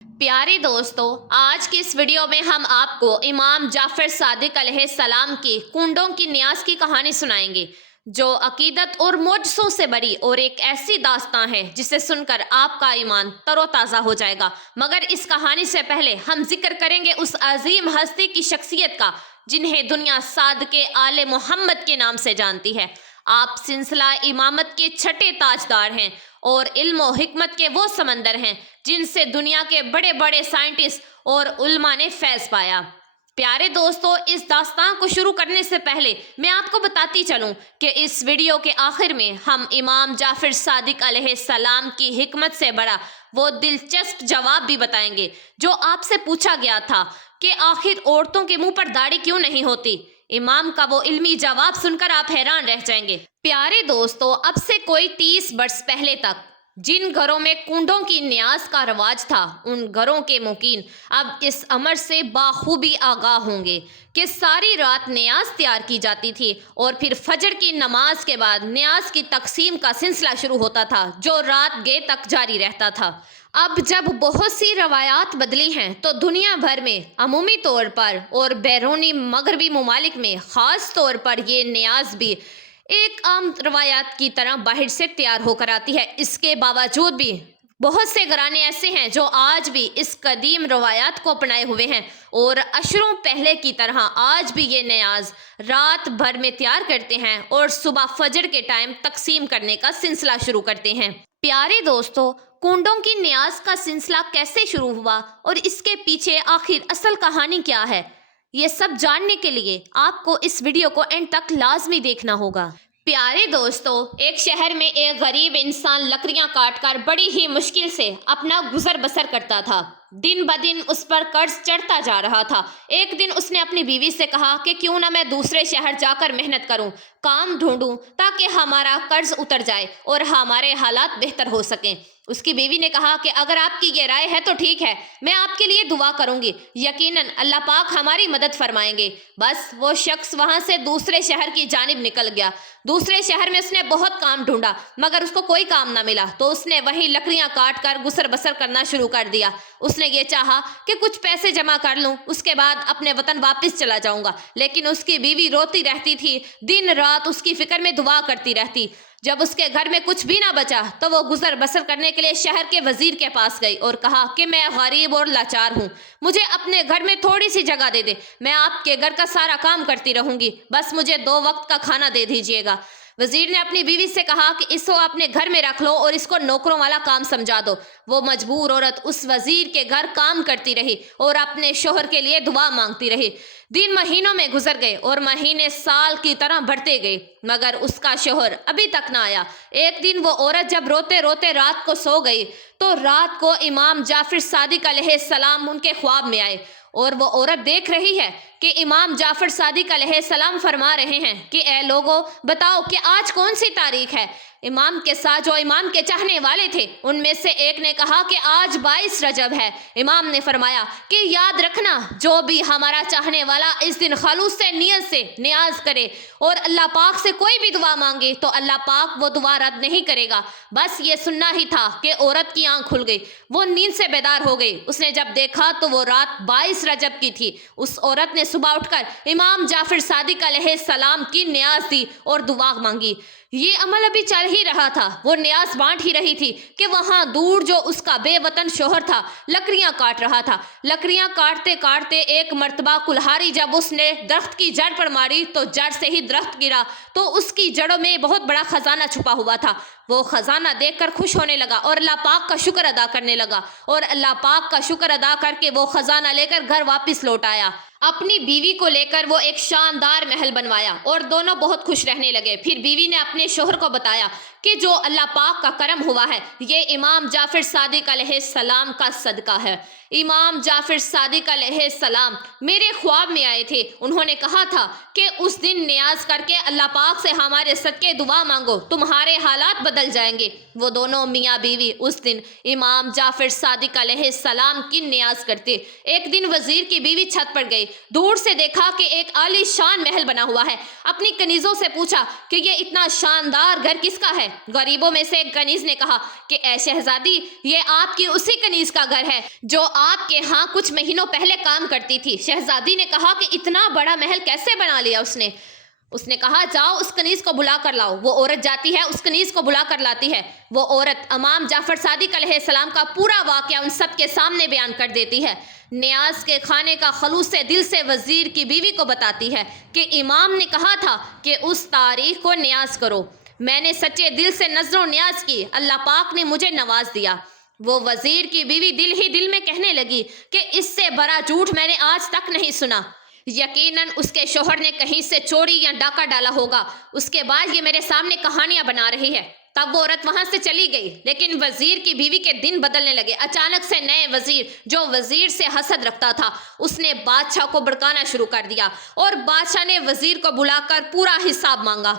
प्यारे दोस्तों, आज की इस वीडियो में हम आपको इमाम जाफ़र सादिक अलैहिस्सलाम की कुंडों की न्यास की कहानी सुनाएंगे, जो अकीदत और मोजज़ों से भरी और एक ऐसी दास्तां है जिसे सुनकर आपका ईमान तरोताज़ा हो जाएगा। मगर इस कहानी से पहले हम जिक्र करेंगे उस अजीम हस्ती की शख्सियत का जिन्हें दुनिया सादके आले मोहम्मद के नाम से जानती है। आप सिलसिला इमामत के छठे ताजदार हैं और इल्म और हिकमत के वो समंदर हैं जिनसे दुनिया के बड़े बड़े साइंटिस्ट और उल्मा ने फैज़ पाया। प्यारे दोस्तों, इस दास्तान को शुरू करने से पहले मैं आपको बताती चलूं कि इस वीडियो के आखिर में हम इमाम जाफ़र सादिक अलैहिस्सलाम की हिकमत से बड़ा वो दिलचस्प जवाब भी बताएंगे जो आपसे पूछा गया था कि आखिर औरतों के मुंह पर दाढ़ी क्यों नहीं होती। इमाम का वो इल्मी जवाब सुनकर आप हैरान रह जाएंगे। प्यारे दोस्तों, अब से कोई 30 वर्ष पहले तक जिन घरों में कुंडों की न्यास का रवाज था, उन घरों के मुकीन अब इस अमर से बाखूबी आगाह होंगे कि सारी रात न्यास तैयार की जाती थी और फिर फजर की नमाज के बाद न्यास की तकसीम का सिलसिला शुरू होता था जो रात गे तक जारी रहता था। अब जब बहुत सी रवायात बदली हैं तो दुनिया भर में अमूमी तौर पर और बैरूनी मगरबी ममालिक में ख़ास तौर पर ये न्याज भी एक आम रवायात की तरह बाहर से तैयार होकर आती है। इसके बावजूद भी बहुत से घराने ऐसे हैं जो आज भी इस कदीम रवायात को अपनाए हुए हैं और अशरों पहले की तरह आज भी ये न्याज रात भर में तैयार करते हैं और सुबह फजर के टाइम तकसीम करने का सिलसिला शुरू करते हैं। प्यारे दोस्तों, कुंडों की न्याज का सिलसिला कैसे शुरू हुआ और इसके पीछे आखिर असल कहानी क्या है, ये सब जानने के लिए आपको इस वीडियो को एंड तक लाजमी देखना होगा। प्यारे दोस्तों, एक शहर में एक गरीब इंसान लकड़ियां काटकर बड़ी ही मुश्किल से अपना गुजर बसर करता था। दिन ब दिन उस पर कर्ज चढ़ता जा रहा था। एक दिन उसने अपनी बीवी से कहा कि क्यों ना मैं दूसरे शहर जाकर मेहनत करूं, काम ढूंढूं ताकि हमारा कर्ज उतर जाए और हमारे हालात बेहतर हो सकें। उसकी बीवी ने कहा कि अगर आपकी ये राय है तो ठीक है, मैं आपके लिए दुआ करूंगी, यकीनन अल्लाह पाक हमारी मदद फरमाएंगे। बस वो शख्स वहां से दूसरे शहर की जानिब निकल गया। दूसरे शहर में उसने बहुत काम ढूंढा मगर उसको कोई काम ना मिला तो उसने वहीं लकड़ियां काट कर गुसर बसर करना शुरू कर दिया। उसने ये चाहा कि कुछ पैसे जमा कर लूं, उसके बाद अपने वतन वापस चला जाऊंगा, लेकिन उसकी बीवी रोती रहती थी, दिन रात उसकी फिक्र में दुआ करती रहती। जब उसके घर में कुछ भी ना बचा तो वो गुजर बसर करने के लिए शहर के वजीर के पास गई और कहा कि मैं गरीब और लाचार हूँ, मुझे अपने घर में थोड़ी सी जगह दे दे, मैं आपके घर का सारा काम करती रहूंगी, बस मुझे 2 वक्त का खाना दे दीजिएगा। वजीर ने अपनी बीवी से कहा कि इसको अपने घर में रख लो और इसको नौकरों वाला काम समझा दो। वो मजबूर औरत उस वजीर के घर काम करती रही और अपने शोहर के लिए दुआ मांगती रही। दिन महीनों में गुजर गए और महीने साल की तरह बढ़ते गए मगर उसका शोहर अभी तक ना आया। एक दिन वो औरत जब रोते रोते रात को सो गई तो रात को इमाम जाफ़र सादिक अलैहिस्सलाम उनके ख्वाब में आए और वो औरत देख रही है कि इमाम जाफ़र सादिक अलैहिस्सलाम फरमा रहे हैं कि ए लोगों, बताओ कि आज कौन सी तारीख है। इमाम के साथ जो इमाम के चाहने वाले थे उनमें से एक ने कहा कि आज 22 रजब है। इमाम ने फरमाया कि याद रखना, जो भी हमारा चाहने वाला इस दिन खालूस से नियत से नियाज करे और अल्लाह पाक से कोई भी दुआ मांगे तो अल्लाह पाक वो दुआ रद्द नहीं करेगा। बस ये सुनना ही था कि औरत की आंख खुल गई, वो नींद से बेदार हो गई। उसने जब देखा तो वो रात 22 रजब की थी। उस औरत ने सुबह उठकर इमाम जाफ़र सादिक अलैहिस्सलाम की न्याज दी और दुआ मांगी। ये अमल अभी चल ही रहा था, वो न्याज बांट ही रही थी कि वहां दूर जो उसका बेवतन शोहर था लकड़ियां काट रहा था। लकड़ियां काटते काटते एक मर्तबा कुल्हाड़ी जब उसने दरख्त की जड़ पर मारी तो जड़ से ही दरख्त गिरा तो उसकी जड़ों में बहुत बड़ा खजाना छुपा हुआ था। वो खजाना देखकर खुश होने लगा और अल्लाह पाक का शुक्र अदा करने लगा और अल्लाह पाक का शुक्र अदा करके वो खजाना लेकर घर वापस लौट आया। अपनी बीवी को लेकर वो एक शानदार महल बनवाया और दोनों बहुत खुश रहने लगे। फिर बीवी ने अपने शोहर को बताया कि जो अल्लाह पाक का करम हुआ है ये इमाम जाफ़र सादिक अलैहिस्सलाम का सदका है। इमाम जाफ़र सादिक अलैहिस्सलाम मेरे ख्वाब में आए थे, उन्होंने कहा था कि उस दिन नियाज करके अल्लाह पाक से हमारे सदके दुआ मांगो, तुम्हारे हालात बदल जाएंगे। वो दोनों मियाँ बीवी उस दिन इमाम जाफ़र सादिक अलैहिस्सलाम की नियाज करते। एक दिन वजीर की बीवी छत पर गई, दूर से देखा कि एक आलीशान महल बना हुआ है। अपनी कनीज़ों से पूछा कि ये इतना शानदार घर किसका है। गरीबों में से एक कनीज ने कहा कि ऐ शहजादी, ये आपकी उसी कनीज का घर है जो आपके यहाँ कुछ महीनों पहले काम करती थी। शहजादी ने कहा कि इतना बड़ा महल कैसे बना लिया उसने कहा, जाओ उस कनीज को बुला कर लाओ। वो औरत जाती है, उस कनीज को बुला कर लाती है। वो औरत इमाम जाफर सादिक अलैहिस्सलाम का पूरा वाक़या उन सब के सामने बयान कर देती है। न्याज के खाने का खलूस से दिल से वजीर की बीवी को बताती है कि इमाम ने कहा था कि उस तारीख को न्याज करो। मैंने सच्चे दिल से नजरों न्याज की, अल्लाह पाक ने मुझे नवाज दिया। वो वजीर की बीवी दिल ही दिल में कहने लगी कि इससे बड़ा झूठ मैंने आज तक नहीं सुना। यकीनन उसके शोहर ने कहीं से चोरी या डाका डाला होगा। उसके बाद ये मेरे सामने कहानियां बना रही है। तब वो औरत वहां से चली गई, लेकिन वजीर की बीवी के दिन बदलने लगे। अचानक से नए वजीर, जो वजीर से हसद रखता था, उसने बादशाह को भड़काना शुरू कर दिया और बादशाह ने वजीर को बुलाकर पूरा हिसाब मांगा।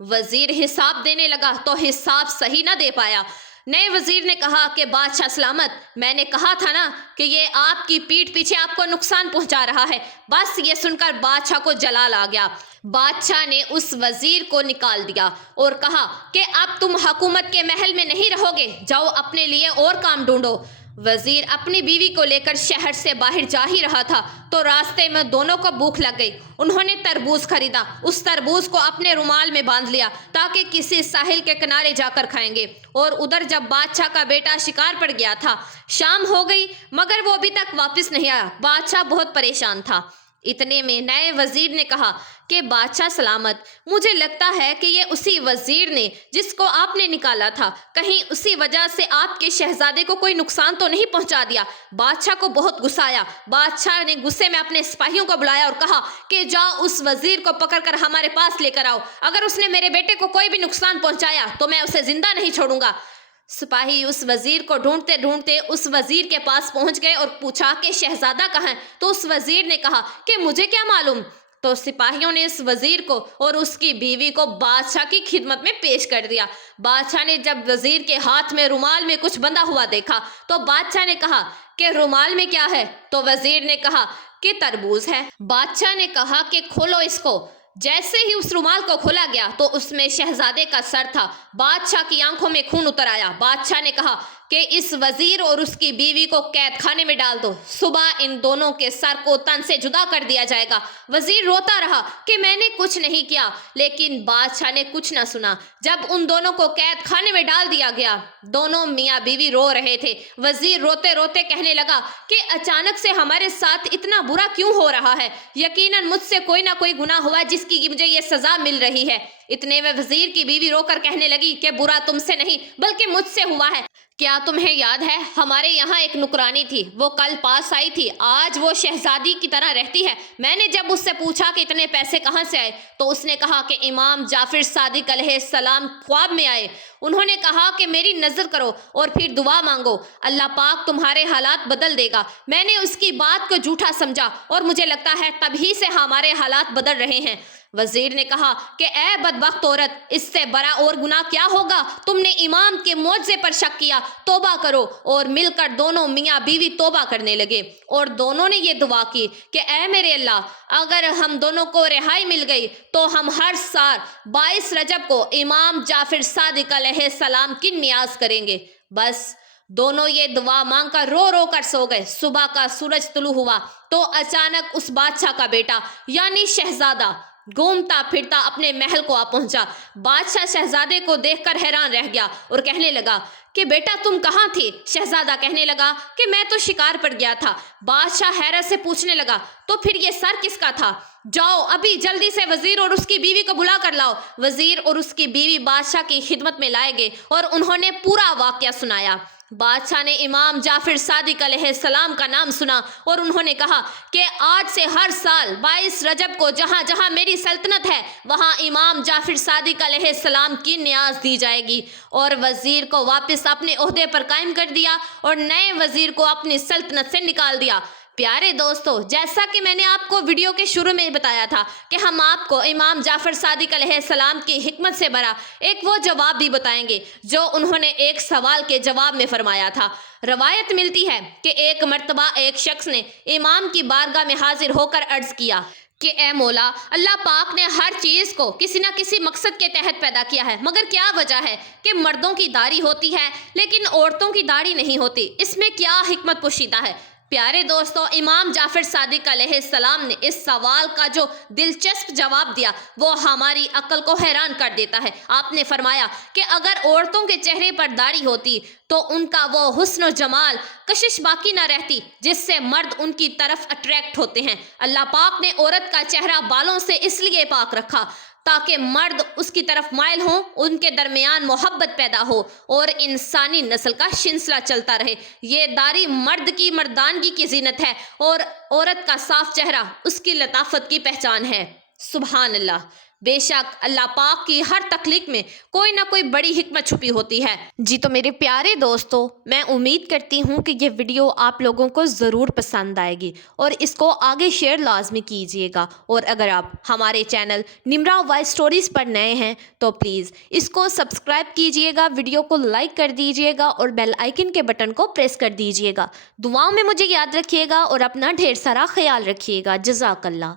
वजीर हिसाब देने लगा तो हिसाब सही ना दे पाया। नए वजीर ने कहा कि बादशाह सलामत, मैंने कहा था ना कि ये आपकी पीठ पीछे आपको नुकसान पहुंचा रहा है। बस ये सुनकर बादशाह को जलाल आ गया। बादशाह ने उस वजीर को निकाल दिया और कहा कि अब तुम हुकूमत के महल में नहीं रहोगे, जाओ अपने लिए और काम ढूंढो। वजीर अपनी बीवी को लेकर शहर से बाहर जा ही रहा था तो रास्ते में दोनों को भूख लग गई। उन्होंने तरबूज खरीदा, उस तरबूज को अपने रुमाल में बांध लिया ताकि किसी साहिल के किनारे जाकर खाएंगे। और उधर जब बादशाह का बेटा शिकार पर गया था, शाम हो गई मगर वो अभी तक वापस नहीं आया। बादशाह बहुत परेशान था। इतने में नए वजीर ने कहा कि बादशाह सलामत, मुझे लगता है कि ये उसी वजीर ने जिसको आपने निकाला था, कहीं उसी वजह से आपके शहजादे को कोई नुकसान तो नहीं पहुंचा दिया। बादशाह को बहुत गुस्सा आया। बादशाह ने गुस्से में अपने सिपाहियों को बुलाया और कहा कि जाओ उस वजीर को पकड़कर हमारे पास लेकर आओ। अगर उसने मेरे बेटे को कोई भी नुकसान पहुंचाया तो मैं उसे जिंदा नहीं छोड़ूंगा। सिपाही उस वजीर को ढूंढते ढूंढते उस वजीर के पास पहुंच गए और पूछा कि शहजादा कहाँ है। तो उस वजीर ने कहा कि मुझे क्या मालूम। तो सिपाहियों ने इस वजीर को और उसकी बीवी को बादशाह की खिदमत में पेश कर दिया। बादशाह ने जब वजीर के हाथ में रुमाल में कुछ बंधा हुआ देखा तो बादशाह ने कहा कि रुमाल में क्या है। तो वजीर ने कहा कि तरबूज है। बादशाह ने कहा कि खोलो इसको। जैसे ही उस रुमाल को खोला गया तो उसमें शहजादे का सर था। बादशाह की आंखों में खून उतर आया। बादशाह ने कहा कि इस वजीर और उसकी बीवी को कैद खाने में डाल दो, सुबह इन दोनों के सर को तन से जुदा कर दिया जाएगा। वजीर रोता रहा कि मैंने कुछ नहीं किया, लेकिन बादशाह ने कुछ ना सुना। जब उन दोनों को कैद खाने में डाल दिया गया, दोनों मियाँ बीवी रो रहे थे। वजीर रोते रोते कहने लगा कि अचानक से हमारे साथ इतना बुरा क्यों हो रहा है। यकीनन मुझसे कोई ना कोई गुनाह हुआ जिसकी मुझे ये सजा मिल रही है। इतने में वजीर की बीवी रोकर कहने लगी कि बुरा तुमसे नहीं बल्कि मुझसे हुआ है। क्या तुम्हें याद है, हमारे यहाँ एक नुकरानी थी, वो कल पास आई थी, आज वो शहजादी की तरह रहती है। मैंने जब उससे पूछा कि इतने पैसे कहाँ से आए तो उसने कहा कि इमाम जाफर सादिक अलैहिस्सलाम ख्वाब में आए। उन्होंने कहा कि मेरी नजर करो और फिर दुआ मांगो, अल्लाह पाक तुम्हारे हालात बदल देगा। मैंने उसकी बात को झूठा समझा और मुझे लगता है तभी से हमारे हालात बदल रहे हैं। वजीर ने कहा कि ए बदबख्त औरत, इससे बड़ा और गुनाह क्या होगा। तुमने इमाम के मौजज़े पर शक किया, तौबा करो। और मिलकर दोनों मियाँ बीवी तौबा करने लगे और दोनों ने ये दुआ की कि ए मेरे अल्लाह, अगर हम दोनों को रिहाई मिल गई तो हम हर साल 22 रजब को इमाम जाफर सादिक अलैहिस्सलाम की नियाज करेंगे। बस दोनों ये दुआ मांगकर रो रो कर सो गए। सुबह का सूरज तुलू हुआ तो अचानक उस बादशाह का बेटा यानी शहजादा घूमता फिरता अपने महल को आ पहुंचा। बादशाह शहजादे को देखकर हैरान रह गया और कहने लगा कि बेटा तुम कहाँ थे। शहजादा कहने लगा कि मैं तो शिकार पर गया था। बादशाह हैरत से पूछने लगा तो फिर ये सर किसका था। जाओ अभी जल्दी से वजीर और उसकी बीवी को बुला कर लाओ। वजीर और उसकी बीवी बादशाह की खिदमत में लाए गए और उन्होंने पूरा वाकया सुनाया। बादशाह ने इमाम जाफर सादिक अलैहिस्सलाम का नाम सुना और उन्होंने कहा कि आज से हर साल 22 रजब को जहाँ जहाँ मेरी सल्तनत है वहाँ इमाम जाफर सादिक अलैहिस्सलाम की नियाज दी जाएगी। और वजीर को वापस अपने ओहदे पर कायम कर दिया और नए वजीर को अपनी सल्तनत से निकाल दिया। प्यारे दोस्तों, जैसा कि मैंने आपको वीडियो के शुरू में बताया था कि हम आपको इमाम जाफर सादिक अलैहिस्सलाम की हिकमत से भरा एक वो जवाब भी बताएंगे जो उन्होंने एक सवाल के जवाब में फरमाया था। रवायत मिलती है कि एक मर्तबा एक शख्स ने इमाम की बारगाह में हाजिर होकर अर्ज किया کہ اے مولا، اللہ پاک نے ہر چیز کو کسی نہ کسی مقصد کے تحت پیدا کیا ہے، مگر کیا وجہ ہے کہ مردوں کی داڑھی ہوتی ہے لیکن عورتوں کی داڑھی نہیں ہوتی؟ اس میں کیا حکمت پوشیدہ ہے؟ پیارے دوستو، امام جعفر صادق علیہ السلام نے اس سوال کا جو دلچسپ جواب دیا وہ ہماری عقل کو حیران کر دیتا ہے۔ آپ نے فرمایا کہ اگر عورتوں کے چہرے پر داڑھی ہوتی تو ان کا وہ حسن و جمال، کشش باقی نہ رہتی جس سے مرد ان کی طرف اٹریکٹ ہوتے ہیں۔ اللہ پاک نے عورت کا چہرہ بالوں سے اس لیے پاک رکھا تاکہ مرد اس کی طرف مائل ہوں، ان کے درمیان محبت پیدا ہو اور انسانی نسل کا سلسلہ چلتا رہے۔ یہ داڑھی مرد کی مردانگی کی زینت ہے اور عورت کا صاف چہرہ اس کی لطافت کی پہچان ہے۔ سبحان اللہ! بے شک اللہ پاک کی ہر تخلیق میں کوئی نہ کوئی بڑی حکمت چھپی ہوتی ہے۔ جی تو میرے پیارے دوستو، میں امید کرتی ہوں کہ یہ ویڈیو آپ لوگوں کو ضرور پسند آئے گی اور اس کو آگے شیئر لازمی کیجیے گا، اور اگر آپ ہمارے چینل نمرا وائس سٹوریز پر نئے ہیں تو پلیز اس کو سبسکرائب کیجیے گا، ویڈیو کو لائک کر دیجیے گا اور بیل آئیکن کے بٹن کو پریس کر دیجیے گا۔ دعاؤں میں مجھے یاد رکھیے گا اور اپنا ڈھیر سارا خیال رکھیے گا۔ جزاک اللہ۔